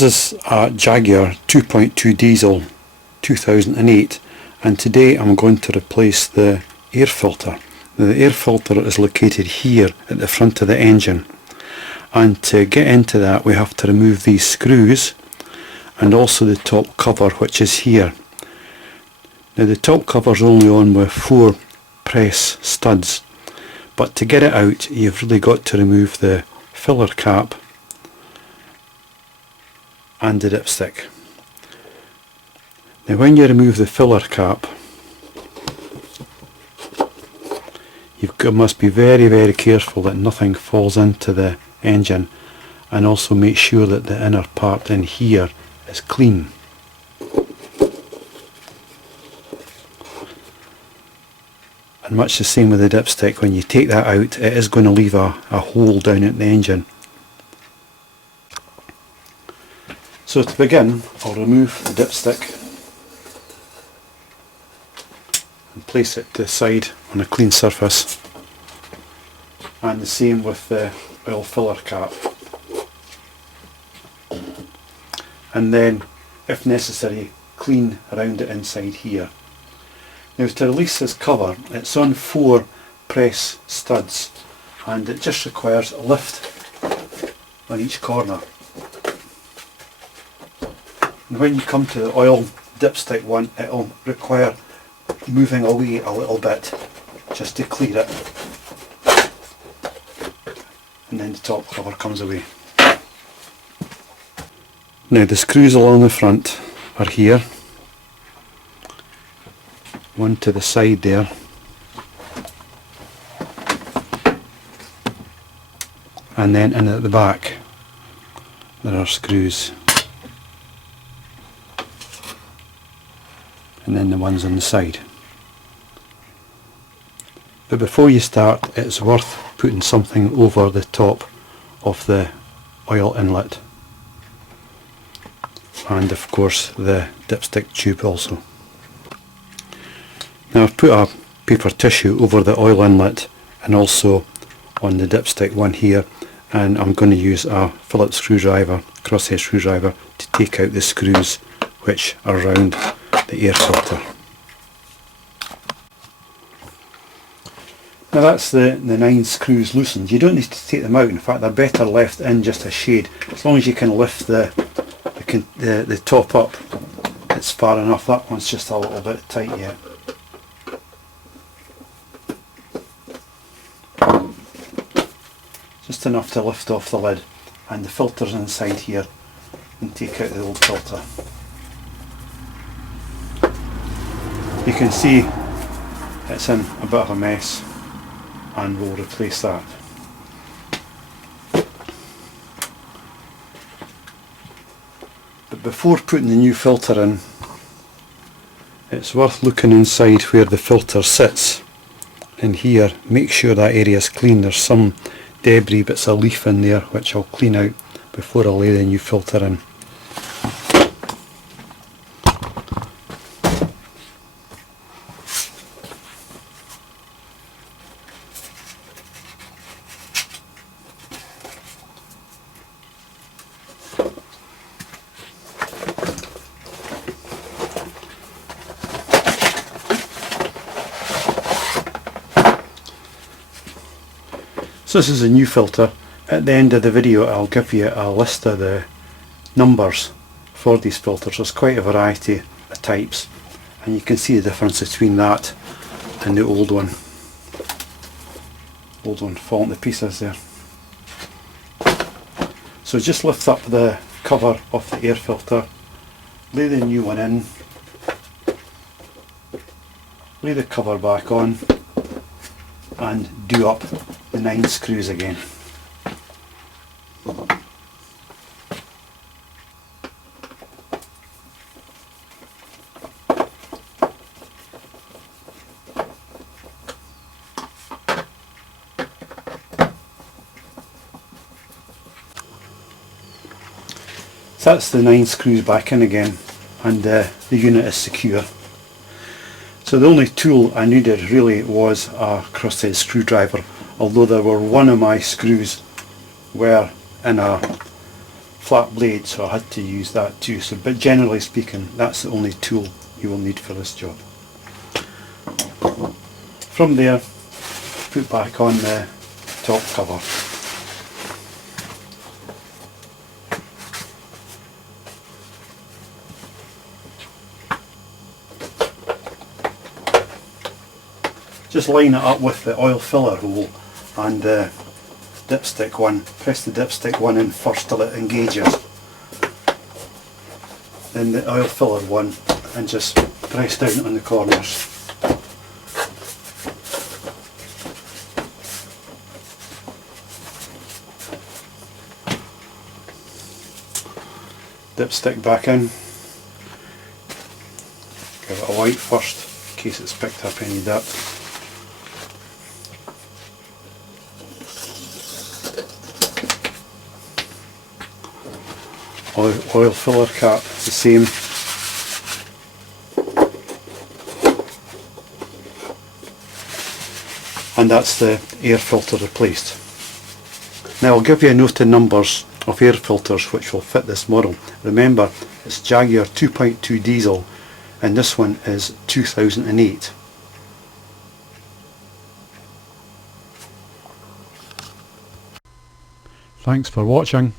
This is a Jaguar 2.2 diesel 2008, and today I'm going to replace the air filter. Now, the air filter is located here at the front of the engine, and to get into that we have to remove these screws and also the top cover, which is here. Now the top cover is only on with 4 press studs, but to get it out you've really got to remove the filler cap and the dipstick. Now when you remove the filler cap, you must be very careful that nothing falls into the engine, and also make sure that the inner part in here is clean. And much the same with the dipstick, when you take that out it is going to leave a hole down at the engine. So to begin, I'll remove the dipstick and place it to the side on a clean surface, and the same with the oil filler cap, and then if necessary clean around the inside here. Now to release this cover, it's on 4 press studs and it just requires a lift on each corner. And when you come to the oil dipstick one, it'll require moving away a little bit just to clear it, and then the top cover comes away. Now the screws along the front are here, one to the side there, and then in at the back there are screws, and then the ones on the side. But before you start, it's worth putting something over the top of the oil inlet, and of course the dipstick tube also. Now I've put a paper tissue over the oil inlet and also on the dipstick one here, and I'm going to use a Phillips screwdriver, crosshead screwdriver, to take out the screws which are around the air filter. Now that's the 9 screws loosened. You don't need to take them out, in fact they're better left in just a shade. As long as you can lift the top up, it's far enough. That one's just a little bit tight yet. Just enough to lift off the lid, and the filter's inside here, and take out the old filter. You can see it's in a bit of a mess, and we'll replace that. But before putting the new filter in, it's worth looking inside where the filter sits. In here, make sure that area is clean. There's some debris, bits of leaf in there, which I'll clean out before I lay the new filter in. So this is a new filter. At the end of the video I'll give you a list of the numbers for these filters. There's quite a variety of types, and you can see the difference between that and the old one. Old one falling to pieces there. So just lift up the cover of the air filter, lay the new one in, lay the cover back on, and do up the 9 screws again. So that's the 9 screws back in again, and the unit is secure. So the only tool I needed really was a crosshead screwdriver, although there were one of my screws were in a flat blade, so I had to use that too. So, but generally speaking, that's the only tool you will need for this job. From there, put back on the top cover. Just line it up with the oil filler hole and the dipstick one. Press the dipstick one in first till it engages. Then the oil filler one, and just press down on the corners. Dipstick back in. Give it a wipe first in case it's picked up any dirt. Oil filler cap, the same. And that's the air filter replaced. Now I'll give you a note of numbers of air filters which will fit this model. Remember, it's Jaguar 2.2 diesel and this one is 2008. Thanks for watching.